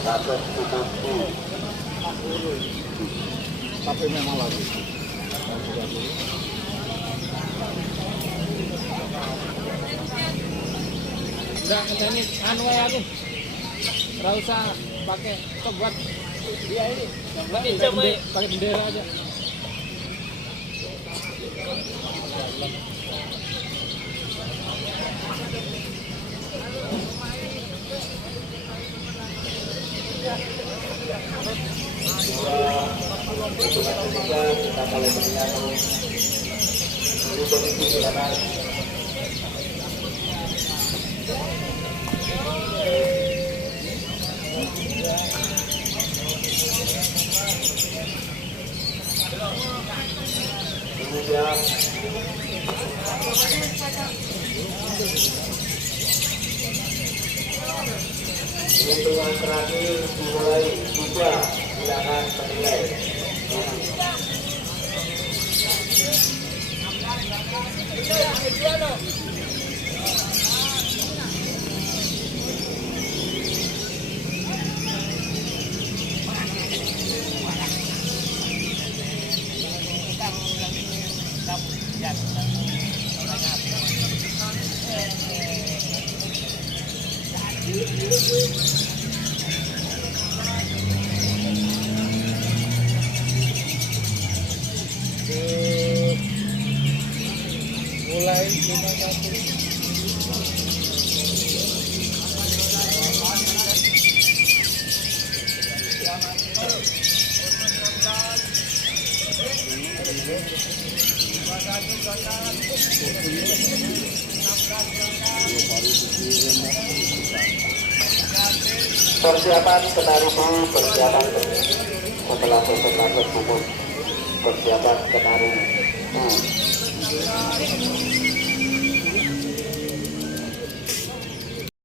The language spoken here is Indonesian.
Takut tutup. Tapi memang lagi. Udah ini anu ya aku. Enggak usah pakai stok buat dia ini. Pakai bendera aja. Kita mulai bernyanyi. Dulu begitu silakan. Kemudian hitungan terakhir dimulai juga, silakan menilai. Mulai 51. Persiapan kenaribu, persiapan setelah selesai umum, persiapan kenaribu.